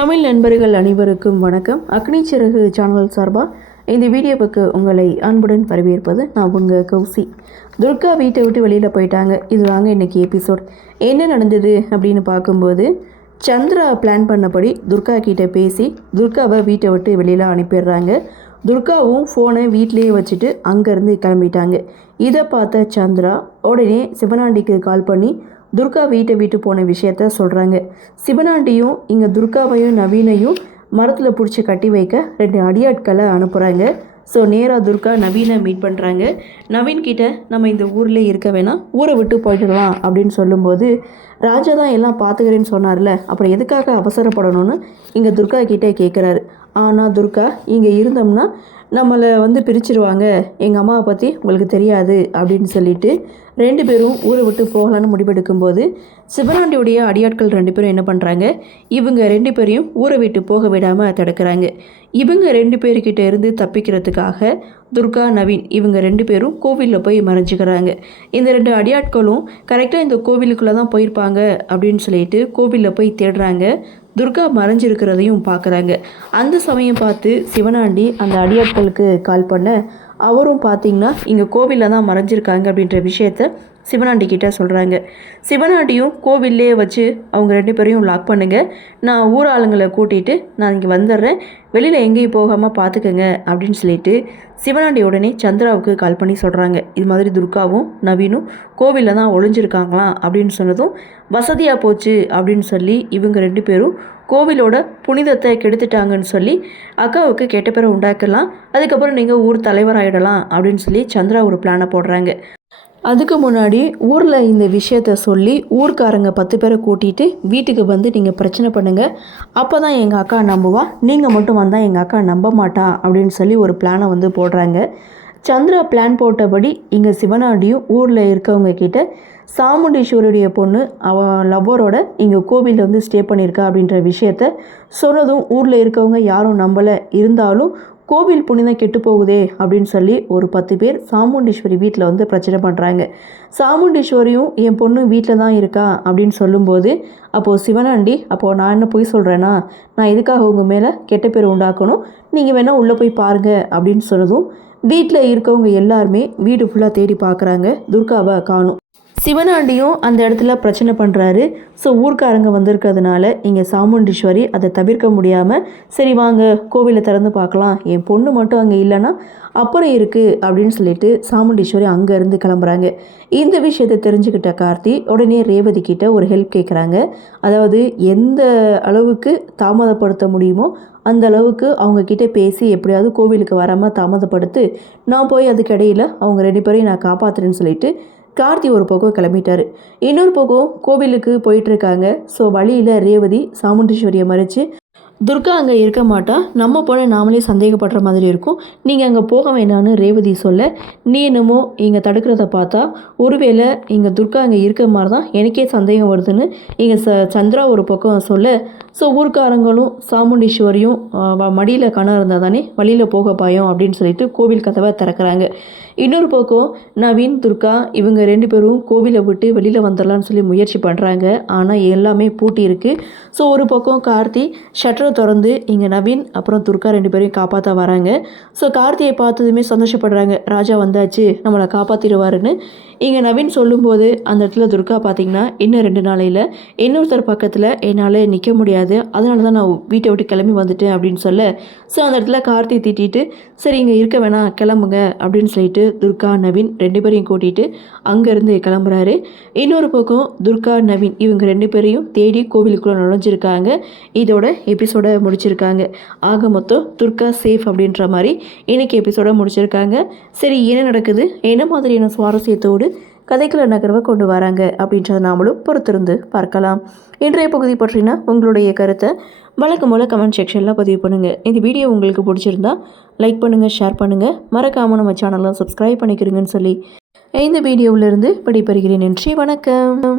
தமிழ் நண்பர்கள் அனைவருக்கும் வணக்கம். அக்னி சிறகு சேனல் சார்பாக இந்த வீடியோவுக்கு உங்களை அன்புடன் வரவேற்பது நான் உங்கள் கௌசி. துர்கா வீட்டை விட்டு வெளியில் போயிட்டாங்க. இது வாங்க இன்றைக்கி எபிசோட். என்ன நடந்தது அப்படின்னு பார்க்கும்போது, சந்திரா பிளான் பண்ணபடி துர்கா கிட்டே பேசி துர்காவை வீட்டை விட்டு வெளியில் அனுப்பிடுறாங்க. துர்காவும் ஃபோனை வீட்டிலேயே வச்சுட்டு அங்கேருந்து கிளம்பிட்டாங்க. இதை பார்த்த சந்திரா உடனே சிவனாண்டிக்கு கால் பண்ணி துர்கா வீட்டை விட்டு போன விஷயத்த சொல்கிறாங்க. சிவனாண்டியும் இங்கே துர்காவையும் நவீனையும் மரத்தில் பிடிச்சி கட்டி வைக்க 2 அடியாட்களை அனுப்புகிறாங்க. ஸோ நேராக துர்கா நவீனை மீட் பண்ணுறாங்க. நவீன்கிட்ட நம்ம இந்த ஊரில் இருக்க வேணாம், ஊரை விட்டு போயிடலாம் அப்படின்னு சொல்லும்போது, ராஜா தான் எல்லாம் பார்த்துக்கிறேன்னு சொன்னார்ல, அப்புறம் எதுக்காக அவசரப்படணும்னு இங்கே துர்கா கிட்டே கேட்குறாரு. ஆனால் துர்கா, இங்கே இருந்தோம்னா நம்மளை பிரிச்சிருவாங்க, எங்கள் அம்மாவை பற்றி உங்களுக்கு தெரியாது அப்படின்னு சொல்லிட்டு 2 பேரும் ஊரை விட்டு போகலான்னு முடிவெடுக்கும்போது, சிவனாண்டியுடைய அடியாட்கள் 2 பேரும் என்ன பண்ணுறாங்க, இவங்க 2 பேரையும் ஊரை விட்டு போக விடாமல் தடுக்கிறாங்க. இவங்க 2 பேர்கிட்ட இருந்து தப்பிக்கிறதுக்காக துர்கா, நவீன் இவங்க 2 பேரும் கோவிலில் போய் மறைஞ்சிக்கிறாங்க. இந்த 2 அடியாட்களும் கரெக்டாக இந்த கோவிலுக்குள்ளே தான் போயிருப்பாங்க அப்படின்னு சொல்லிட்டு கோவிலில் போய் தேடுறாங்க. துர்கா மறைஞ்சிருக்கிறதையும் பார்க்குறாங்க. அந்த சமயம் பார்த்து சிவனாண்டி அந்த அடியாட்களுக்கு கால் பண்ண, அவரும் பார்த்திங்கன்னா இங்கே கோவிலில் தான் மறைஞ்சிருக்காங்க அப்படின்ற விஷயத்த சிவனாண்டி கிட்டே சொல்கிறாங்க. சிவனாண்டியும் கோவிலே வச்சு அவங்க 2 பேரையும் லாக் பண்ணுங்கள், நான் ஊர் ஆளுங்களை கூட்டிகிட்டு நான் இங்கே வந்துடுறேன், வெளியில் எங்கேயும் போகாமல் பார்த்துக்கங்க அப்படின்னு சொல்லிட்டு சிவனாண்டி உடனே சந்திராவுக்கு கால் பண்ணி சொல்கிறாங்க. இது மாதிரி துர்காவும் நவீனும் கோவிலில் தான் ஒளிஞ்சிருக்காங்களாம் அப்படின்னு சொன்னதும் வசதியாக போச்சு அப்படின்னு சொல்லி இவங்க 2 பேரும் கோவிலோட புனிதத்தை கெடுத்துட்டாங்கன்னு சொல்லி அக்காவுக்கு கெட்ட பேரை உண்டாக்கலாம், அதுக்கப்புறம் நீங்கள் ஊர் தலைவராகிடலாம் அப்படின்னு சொல்லி சந்திரா ஒரு பிளானை போடுறாங்க. அதுக்கு முன்னாடி ஊரில் இந்த விஷயத்த சொல்லி ஊர்க்காரங்க 10 பேரை கூட்டிகிட்டு வீட்டுக்கு வந்து நீங்கள் பிரச்சனை பண்ணுங்கள், அப்போ தான் எங்கள் அக்கா நம்புவா, நீங்கள் மட்டும் வந்தால் எங்கள் அக்கா நம்ப மாட்டா அப்படின்னு சொல்லி ஒரு பிளானை போடுறாங்க. சந்திரா பிளான் போட்டபடி இங்கே சிவனாண்டியும் ஊரில் இருக்கவங்க கிட்ட சாமுண்டீஸ்வரியுடைய பொண்ணு அவன் லவ்வரோட இங்கே கோவிலில் ஸ்டே பண்ணியிருக்கா அப்படின்ற விஷயத்த சொன்னதும் ஊரில் இருக்கவங்க யாரும் நம்பலை. இருந்தாலும் கோவில் புனிதம் கெட்டு போகுதே அப்படின்னு சொல்லி ஒரு 10 பேர் சாமுண்டீஸ்வரி வீட்டில் பிரச்சனை பண்ணுறாங்க. சாமுண்டீஸ்வரியும் என் பொண்ணு வீட்டில் தான் இருக்கா அப்படின்னு சொல்லும்போது, அப்போது சிவனாண்டி, அப்போது நான் என்ன போய் சொல்கிறேன்னா, நான் எதுக்காக உங்கள் மேலே கெட்ட பேர் உண்டாக்கணும், நீங்கள் வேணால் உள்ளே போய் பாருங்கள் அப்படின்னு சொன்னதும் வீட்டில் இருக்கவங்க எல்லாருமே வீடு ஃபுல்லாக தேடி பார்க்குறாங்க. துர்காவை காணும். சிவனாண்டியும் அந்த இடத்துல பிரச்சனை பண்ணுறாரு. ஸோ ஊர்க்காரங்க வந்திருக்கிறதுனால இங்கே சாமுண்டீஸ்வரி அதை தவிர்க்க முடியாமல், சரி வாங்க கோவிலை திறந்து பார்க்கலாம், என் பொண்ணு மட்டும் அங்கே இல்லைன்னா அப்புறம் இருக்குது அப்படின்னு சொல்லிட்டு சாமுண்டீஸ்வரி அங்கேருந்து கிளம்புறாங்க. இந்த விஷயத்தை தெரிஞ்சுக்கிட்ட கார்த்தி உடனே ரேவதி கிட்ட ஒரு ஹெல்ப் கேட்குறாங்க. அதாவது எந்த அளவுக்கு தாமதப்படுத்த முடியுமோ அந்த அளவுக்கு அவங்கக்கிட்ட பேசி எப்படியாவது கோவிலுக்கு வராமல் தாமதப்படுத்து, நான் போய் அதுக்கு இடையில் அவங்க 2 பேரையும் நான் காப்பாற்றுறேன்னு சொல்லிட்டு கார்த்தி ஒரு பக்கம் கிளம்பிட்டார். இன்னொரு பக்கம் கோவிலுக்கு போயிட்டுருக்காங்க. ஸோ வழியில் ரேவதி சாமுண்டீஸ்வரியை மறைச்சு, துர்கா அங்கே இருக்க மாட்டா, நம்ம போல நாமளே சந்தேகப்படுற மாதிரி இருக்கும், நீங்கள் அங்கே போக வேணான்னு ரேவதி சொல்ல, நீ என்னமோ இங்கே தடுக்கிறத பார்த்தா ஒருவேளை இங்கே துர்கா அங்கே இருக்க மாதிரி தான் எனக்கே சந்தேகம் வருதுன்னு இங்கே சந்திரா ஒரு பக்கம் சொல்ல, ஸோ ஊர்க்காரங்களும் சாமுண்டீஸ்வரியும் மடியில் கணம் இருந்தால் தானே வழியில் போக பாயம் அப்படின்னு சொல்லிட்டு கோவில் கதவை திறக்கிறாங்க. இன்னொரு பக்கம் நவீன், துர்கா இவங்க 2 பேரும் கோவிலை விட்டு வெளியில் வந்துடலான்னு சொல்லி முயற்சி பண்ணுறாங்க. ஆனால் எல்லாமே பூட்டி இருக்குது. ஸோ ஒரு பக்கம் கார்த்தி ஷட்டரை திறந்து இங்கே நவீன் அப்புறம் துர்கா 2 பேரையும் காப்பாற்ற வராங்க. ஸோ கார்த்தியை பார்த்ததுமே சந்தோஷப்படுறாங்க, ராஜா வந்தாச்சு நம்மளை காப்பாற்றிடுவாருன்னு. இங்கே நவீன் சொல்லும்போது அந்த இடத்துல துர்கா பார்த்திங்கன்னா, இன்னும் 2 நாளையில் இன்னொருத்தர் பக்கத்தில் என்னால் நிற்க முடியாது, அதனால தான் நான் வீட்டை விட்டு கிளம்பி வந்துட்டேன் அப்படின்னு சொல்ல, ஸோ அந்த இடத்துல கார்த்தி திட்டிட்டு, சரி இங்கே இருக்க வேணாம் கிளம்புங்க அப்படின்னு சொல்லிட்டு துர்கா நவீன் 2 பேரையும் கூட்டிகிட்டு அங்கேருந்து கிளம்புறாரு. இன்னொரு பக்கம் துர்கா நவீன் இவங்க 2 பேரையும் தேடி கோவிலுக்குள்ளே நுழைஞ்சிருக்காங்க. இதோட எபிசோட முடிச்சிருக்காங்க. ஆக மொத்தம் துர்கா சேஃப் அப்படின்ற மாதிரி இன்றைக்கி எபிசோட முடிச்சிருக்காங்க. சரி, என்ன நடக்குது, என்ன மாதிரியான சுவாரஸ்யத்தோடு கதைக்குள்ள நகர்வை கொண்டு வராங்க அப்படின்றத நாமளும் பொறுத்திருந்து பார்க்கலாம். இன்றைய பகுதி பற்றினா உங்களுடைய கருத்தை வழக்கம் போல் கமெண்ட் செக்ஷனில் பதிவு பண்ணுங்கள். இந்த வீடியோ உங்களுக்கு பிடிச்சிருந்தா லைக் பண்ணுங்கள், ஷேர் பண்ணுங்கள், மறக்காமல் நம்ம சேனலை சப்ஸ்கிரைப் பண்ணிக்கிறீங்கன்னு சொல்லி இந்த வீடியோவிலிருந்து விடைபெறுகிறேன். நன்றி, வணக்கம்.